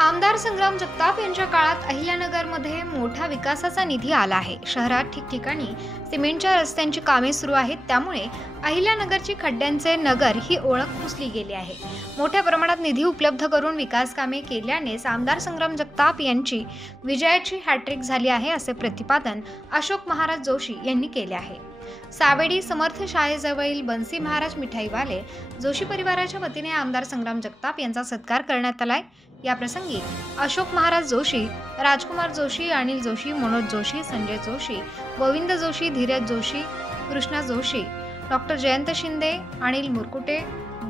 आमदार संग्राम जगताप यांच्या काळात अहिल्यानगरमध्ये मोठा विकासाचा निधी आला आहे। शहरात ठिकठिकाणी सिमेंटच्या रस्त्यांची कामे सुरू आहेत, त्यामुळे अहिल्यानगरची खड्ड्यांचे नगर ही ओळख पुसली गेली आहे। मोठ्या प्रमाणात निधी उपलब्ध करून विकास कामे केल्यानेच आमदार संग्राम जगताप यांची विजयाची हॅट्रिक झाली आहे, असे प्रतिपादन अशोक महाराज जोशी यांनी केले आहे। सावेडी समर्थ शाळेजवळील बन्सी महाराज मिठाईवाले जोशी परिवाराच्या वतीने आमदार संग्राम जगताप यांचा सत्कार करण्यात आलाय। या प्रसंगी अशोक महाराज जोशी, राजकुमार जोशी, अनिल जोशी, मनोज जोशी, संजय जोशी, गोविंद जोशी, धीरज जोशी, कृष्णा जोशी, डॉक्टर जयंत शिंदे, अनिल मुरकुटे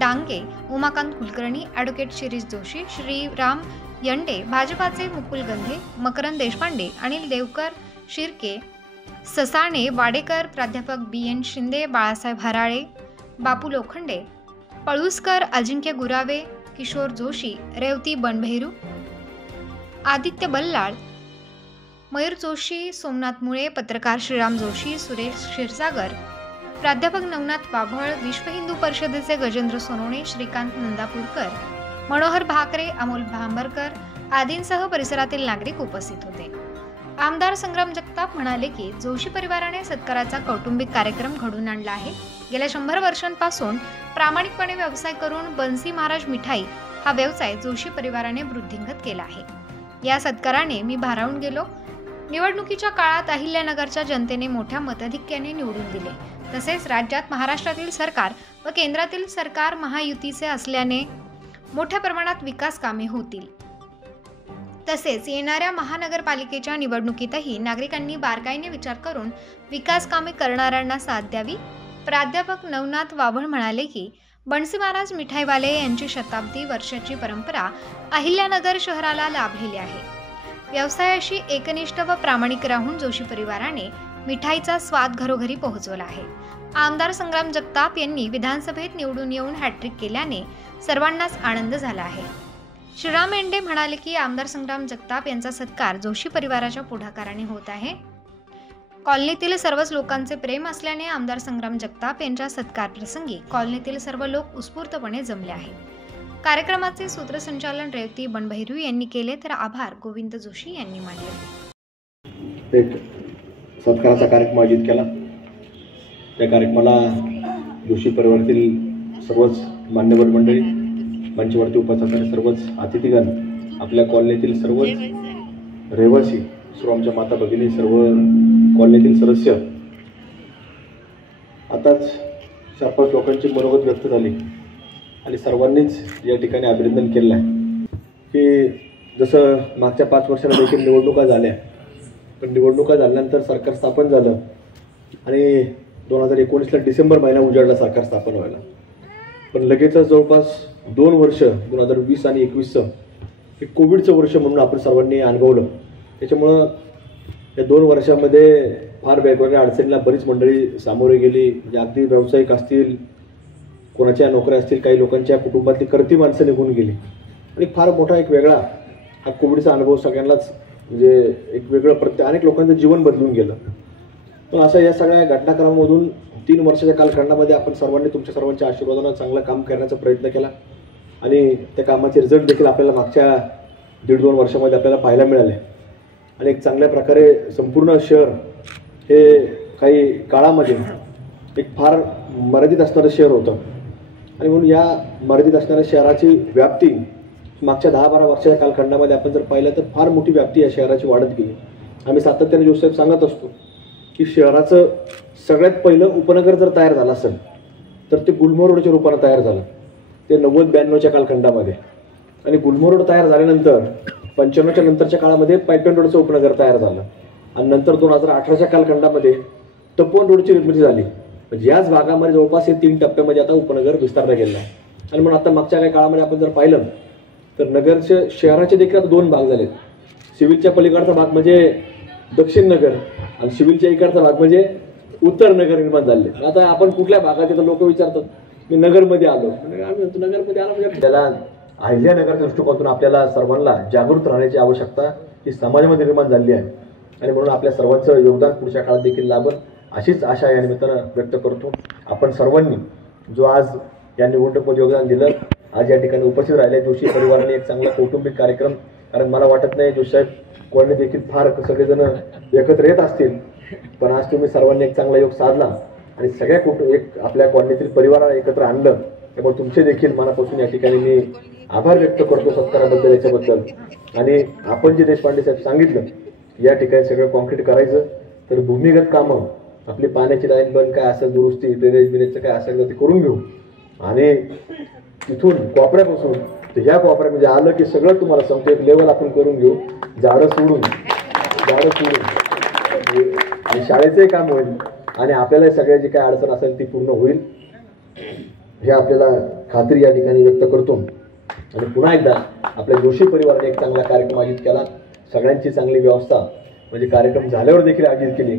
डांगे, उमाकांत कुलकर्णी, ॲडव्होकेट शिरीष जोशी, श्रीराम यंडे, भाजपाचे मुकुल गंधे, मकरंद देशपांडे, अनिल देवकर, शिर्के, ससाणे, वाडेकर, प्राध्यापक BN शिंदे, बाळासाहेब हराळे, बापू लोखंडे, पळुसकर, अजिंक्य गुरावे, किशोर जोशी, रेवती बनभैरू, आदित्य बल्लाळ, मयूर जोशी, सोमनाथ मुळे, पत्रकार श्रीराम जोशी, सुरेश क्षीरसागर, प्राध्यापक नवनाथ वाभळ, विश्व हिंदू परिषदेचे गजेंद्र सोनवणे, श्रीकांत नंदापूरकर, मनोहर भाकरे, अमोल भांबरकर आदींसह परिसरातील नागरिक उपस्थित होते। आमदार संग्राम जगताप म्हणाले की जोशी परिवाराने सत्काराचा कौटुंबिक कार्यक्रम घडवून आणला आहे। गेल्या 100 वर्षांपासून प्रामाणिकपणे व्यवसाय करून बन्सी महाराज मिठाई हा व्यवसाय जोशी परिवाराने वृद्धिंगत केला आहे। या सत्काराने मी भारावून गेलो। निवडणुकीच्या काळात अहिल्यानगरच्या जनतेने मोठ्या मताधिक्याने निवडून दिले। तसेच राज्यात महाराष्ट्रातील सरकार व केंद्रातील सरकार महायुतीचे असल्याने मोठ्या प्रमाणात विकास कामे होतील। तसेच येणाऱ्या महानगरपालिकेच्या निवडणुकीतही नागरिकांनी बारकाईने विचार करून विकास कामे करणाऱ्यांना साथ द्यावी। प्राध्यापक नवनाथ वाभळ म्हणाले की बन्सी महाराज मिठाईवाले यांची शताब्दी वर्षाची परंपरा अहिल्यानगर शहराला लाभलेली आहे। व्यवसायाशी एकनिष्ठ व प्रामाणिक राहून जोशी परिवाराने मिठाईचा स्वाद घरोघरी पोहोचवला आहे। आमदार संग्राम जगताप यांनी विधानसभेत निवडून येऊन हॅट्रिक केल्याने सर्वांनाच आनंद झाला आहे। श्रीराम येंडे म्हणाले की आमदार संग्राम जगताप यांचा सत्कार जोशी परिवाराच्या पुढाकाराने होत आहे। कॉलनीतील सर्वच लोकांचे प्रेम असल्याने आमदार संग्राम जगताप यांच्या सत्कार प्रसंगी कॉलनीतील सर्व लोक उत्स्फूर्तपणे जमले आहेत। कार्यक्रमाचे सूत्रसंचालन रेवती बनभैरू यांनी केले, तर आभार गोविंद जोशी यांनी मानले। एक सत्काराचा कार्यक्रम आयोजित केला। त्या कार्यक्रमाला जोशी परिवारातील सर्वच मान्यवर मंडळी, मंचावरती उपस्थित असणारे सर्वच अतिथीगण, आपल्या कॉलनीतील सर्वच रहिवासी, सर्व आमच्या माता भगिनी, सर्व कॉलनीतील सदस्य, आताच 4-5 लोकांची मनोगत व्यक्त झाली आणि सर्वांनीच या ठिकाणी अभिनंदन केलं आहे की जसं मागच्या 5 वर्षाला देखील निवडणुका झाल्या, पण निवडणुका झाल्यानंतर सरकार स्थापन झालं आणि 2019ला डिसेंबर महिना उजाडला सरकार स्थापन व्हायला, पण लगेचच जवळपास 2 वर्ष 2020 आणि 2021 हे कोविडचं वर्ष म्हणून आपण सर्वांनी अनुभवलं। त्याच्यामुळं या 2 वर्षामध्ये फार वेगवेगळ्या अडचणीला बरीच मंडळी सामोरे गेली। म्हणजे अगदी व्यावसायिक असतील, कोणाच्या नोकऱ्या असतील, काही लोकांच्या कुटुंबातली करती माणसं निघून गेली आणि फार मोठा एक वेगळा हा कोविडचा अनुभव सगळ्यांनाच, म्हणजे एक वेगळं अनेक लोकांचं जीवन बदलून गेलं। पण असं या सगळ्या घटनाक्रमामधून 3 वर्षाच्या कालखंडामध्ये आपण सर्वांनी तुमच्या सर्वांच्या आशीर्वादानं चांगलं काम करण्याचा प्रयत्न केला आणि त्या कामाचे रिझल्ट देखील आपल्याला मागच्या 1.5-2 वर्षामध्ये आपल्याला पाहायला मिळाले आणि एक चांगल्या प्रकारे संपूर्ण शहर हे काही काळामध्ये एक फार मर्यादित असणारं शहर होतं आणि म्हणून या मर्यादित असणाऱ्या शहराची व्याप्ती मागच्या 10-12 वर्षाच्या कालखंडामध्ये आपण जर पाहिलं तर फार मोठी व्याप्ती या शहराची वाढत गेली। आम्ही सातत्याने जोशीसाहेब सांगत असतो की शहराचं सगळ्यात पहिलं उपनगर जर तयार झालं असेल तर ते गुलमोहर रोडच्या रूपानं तयार झालं, ते 90-92च्या कालखंडामध्ये, आणि गुलमोहर रोड तयार झाल्यानंतर 95च्या नंतरच्या काळामध्ये पायपेन रोडचं उपनगर तयार झालं आणि नंतर 2018च्या कालखंडामध्ये तपोवन रोडची निर्मिती झाली। म्हणजे याच भागामध्ये जवळपास हे 3 टप्प्यामध्ये आता उपनगर विस्तारला गेलं आहे आणि म्हणून आता मागच्या काही काळामध्ये आपण जर पाहिलं तर नगरचे शहराचे देखील आता 2 भाग झालेत। सिव्हिलच्या पलीकडचा भाग म्हणजे दक्षिण नगर आणि सिव्हिलच्या इकडचा भाग म्हणजे उत्तर नगर निर्माण झाले। आता आपण कुठल्या भागात येतो लोक विचारतात, मी नगरमध्ये आलो, म्हणजे आम्ही नगरमध्ये आलो म्हणजे त्याला अहिल्यानगरच्या दृष्टिकोनातून आपल्याला सर्वांना जागृत राहण्याची आवश्यकता ही समाजामध्ये निर्माण झाली आहे आणि म्हणून आपल्या सर्वांचं योगदान पुढच्या काळात देखील लाभेल अशीच आशा या निमित्तानं व्यक्त करतो। आपण सर्वांनी जो आज या निवडणुकीमध्ये योगदान दिलं, आज या ठिकाणी उपस्थित राहिले जोशी परिवाराने एक चांगला कौटुंबिक कार्यक्रम कारण मला वाटत नाही जोशीसाहेब कोणी देखील फार सगळेजण एकत्र येत असतील, पण आज तुम्ही सर्वांनी एक चांगला योग साधला आणि सगळ्या एक आपल्या कॉलनीतील परिवाराला एकत्र आणलं, त्यामुळे तुमचे देखील मनापासून या ठिकाणी मी आभार व्यक्त करतो सत्काराबद्दल, याच्याबद्दल. आणि आपण जे देशपांडे साहेब सांगितलं या ठिकाणी सगळं कॉन्क्रीट करायचं, तर भूमिगत कामं आपली पाण्याची लाईन बंद काय असेल, दुरुस्ती ड्रेनेज बिनेजचं काय असेल तर ते करून घेऊ. आणि तिथून कोपऱ्यापासून तर ह्या कोपऱ्यामध्ये आलं की सगळं तुम्हाला सांगतो एक लेवल आपण करून घेऊ, झाडं सोडून आणि शाळेचंही काम होईल आणि आपल्याला सगळ्या जी काय अडचण असेल ती पूर्ण होईल हे आपल्याला खात्री या ठिकाणी व्यक्त करतो. आणि पुन्हा एकदा आपल्या जोशी परिवाराने एक चांगला कार्यक्रम आयोजित केला, सगळ्यांची चांगली व्यवस्था म्हणजे कार्यक्रम झाल्यावर देखील आयोजित केली,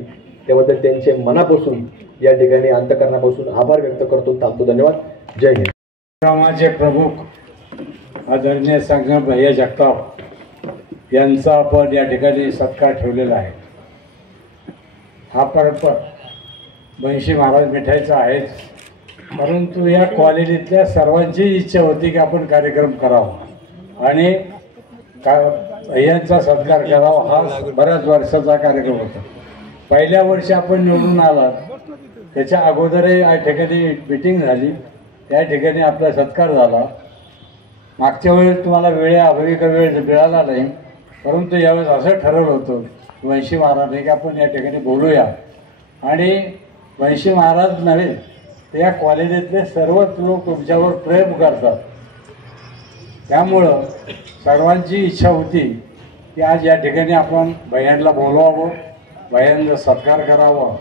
त्याबद्दल त्यांचे मनापासून या ठिकाणी अंतःकरणापासून आभार व्यक्त करतो. थांबतो. धन्यवाद. जय हिंद. ग्रामाचे प्रमुख आदरणीय संग्राम भैया जगताप यांचा आपण या ठिकाणी सत्कार ठेवलेला आहे. हा परंपरा बनशी महाराज मिठाईचा आहेच, परंतु या कॉलनीतल्या सर्वांची इच्छा होती की आपण कार्यक्रम करावा आणि भैयांचा सत्कार करावा. हा बऱ्याच वर्षाचा कार्यक्रम होता. पहिल्या वर्षी आपण निवडून आलात, त्याच्या अगोदरही या ठिकाणी मीटिंग झाली, त्या ठिकाणी आपला सत्कार झाला. मागच्या वेळेस तुम्हाला वेळेअभावी का वेळ मिळाला नाही, परंतु यावेळेस असं ठरवलं होतं वंशी महाराज की आपण या ठिकाणी बोलूया. आणि वंशी महाराज नव्हे तर या कॉलेजातले सर्वच लोक तुमच्यावर प्रेम करतात, त्यामुळं सर्वांची इच्छा होती की आज या ठिकाणी आपण भैयांना बोलवावं, भैयांचा सत्कार करावा.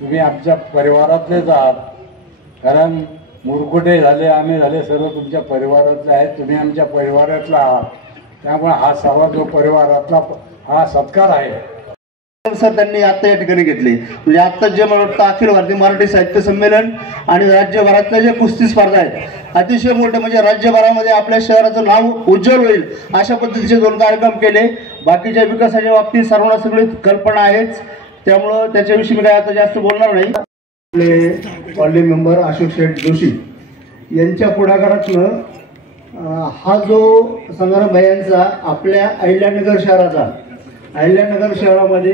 तुम्ही आमच्या परिवारातलेच आहात, कारण मुरकुटे झाले, आम्ही झाले, सर्व तुमच्या परिवारातले आहेत, तुम्ही आमच्या परिवारातला आहात. त्यामुळे हा सर्व जो परिवारातला हा सत्कार आहे सर त्यांनी आता या ठिकाणी घेतले. म्हणजे आता जे मला वाटतं अखिल भारतीय मराठी साहित्य संमेलन आणि राज्यभरातल्या जे कुस्ती स्पर्धा आहेत अतिशय मोठे, म्हणजे राज्यभरामध्ये आपल्या शहराचं नाव उज्ज्वल होईल अशा पद्धतीचे 2 कार्यक्रम केले. बाकीच्या विकासाच्या बाबतीत सर्वांना सगळी कल्पना आहेच, त्यामुळं त्याच्याविषयी मी काय आता जास्त बोलणार नाही. आपले कॉलनी मेंबर अशोक शेठ जोशी यांच्या पुढाकारातनं हा जो संग्राम भैयांचा आपल्या अहिल्यानगर शहरामध्ये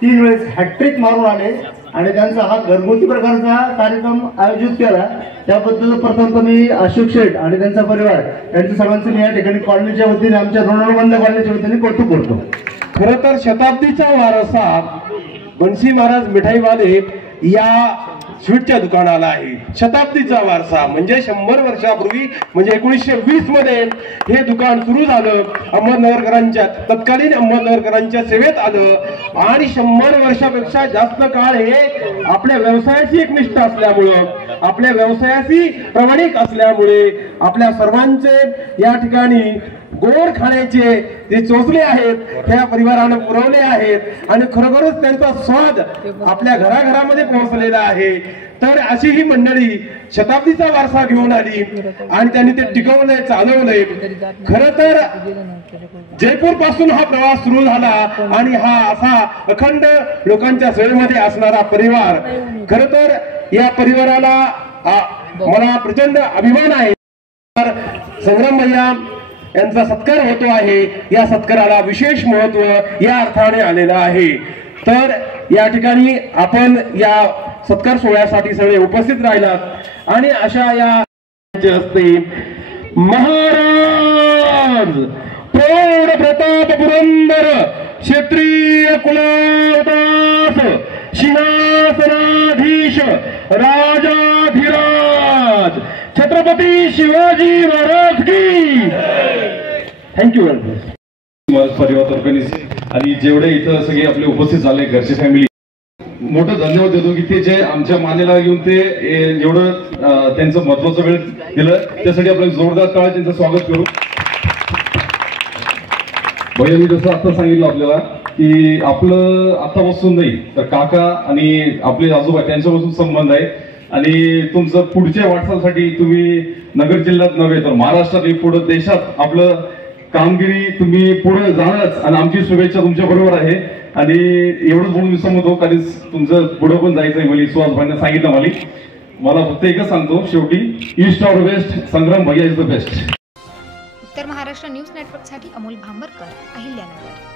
3 वेळेस हॅट्रिक मारून आले आणि त्यांचा हा घरगुती प्रकारचा कार्यक्रम आयोजित केला. त्याबद्दल प्रथम मी अशोक शेठ आणि त्यांचा परिवार यांच्या सर्वांचं मी या ठिकाणी कॉलनीच्या वतीने, आमच्या ऋणानुबंध कॉलनीच्या वतीने कौतुक करतो. खरं तर शताब्दीचा वारसा बनशी महाराज मिठाईवाले या स्वीटच्या दुकानाला आहे. शताब्दीचा वारसा म्हणजे 100 वर्षापूर्वी, म्हणजे 1920 मध्ये हे दुकान सुरू झालं. अहमदनगरकरांच्या तत्कालीन अहमदनगरकरांच्या सेवेत आलं आणि 100 वर्षापेक्षा जास्त काळ हे आपल्या व्यवसायाची एकनिष्ठ असल्यामुळं, आपल्या व्यवसायाची प्रामाणिक असल्यामुळे आपल्या सर्वांचे या ठिकाणी गोड खाण्याचे जे चोचले आहेत त्या परिवारानं पुरवले आहेत आणि खरोखरच त्यांचा स्वाद आपल्या घराघरामध्ये पोहोचलेला आहे. तर अशी ही मंडळी शताब्दीचा वारसा घेऊन आली आणि त्यांनी ते टिकवलंय, चालवलंय. खरं तर जयपूर पासून हा प्रवास सुरू झाला आणि हा असा अखंड लोकांच्या सेवेमध्ये असणारा परिवार, खरं तर या परिवाराला मला प्रचंड अभिमान आहे. संग्राम भैया यांचा सत्कार होतो आहे. या सत्काराला विशेष महत्व या अर्थाने आलेलं आहे. तर या ठिकाणी आपण या सत्कार सोहळ्यासाठी सगळे उपस्थित राहिलात आणि अशा या हस्ते महाराज प्रौढ प्रताप पुरंदर क्षत्रिय कुलावतास सिंहासनाधीश राजाधिराज छत्रपती शिवाजी महाराज की. थँक्यू परिवारातर्फे आणि जेवढे इथं सगळे आपले उपस्थित झाले घरचे फॅमिली, मोठं धन्यवाद देतो की ते जे आमच्या मानेला येऊन ते एवढं त्यांचं महत्वाचं वेळ दिलं, त्यासाठी आपण जोरदार टाळ्या त्यांचं स्वागत करू. भैयांनी जसं आता सांगितलं आपल्याला की आपलं आतापासून नाही तर काका आणि आपले आजोबा त्यांच्यापासून संबंध आहे आणि तुमचं पुढच्या वाटचालीसाठी तुम्ही नगर जिल्ह्यात नव्हे तर महाराष्ट्रात पुढे देशात आपलं कामगिरी तुम्ही पुढे जाणंच आणि आमची शुभेच्छा तुमच्या बरोबर आहे. आणि एवढंच बोलून मी सांगतो कारण तुमचं पुढे पण जायचंय मला सुहास भाईंना सांगितलं. मला फक्त एकच सांगतो शेवटी, ईस्ट और वेस्ट संग्राम भैया इज द बेस्ट. उत्तर महाराष्ट्र महाराष्ट्र न्यूज नेटवर्कसाठी अमोल भांबरकर, अहिल्यानगर.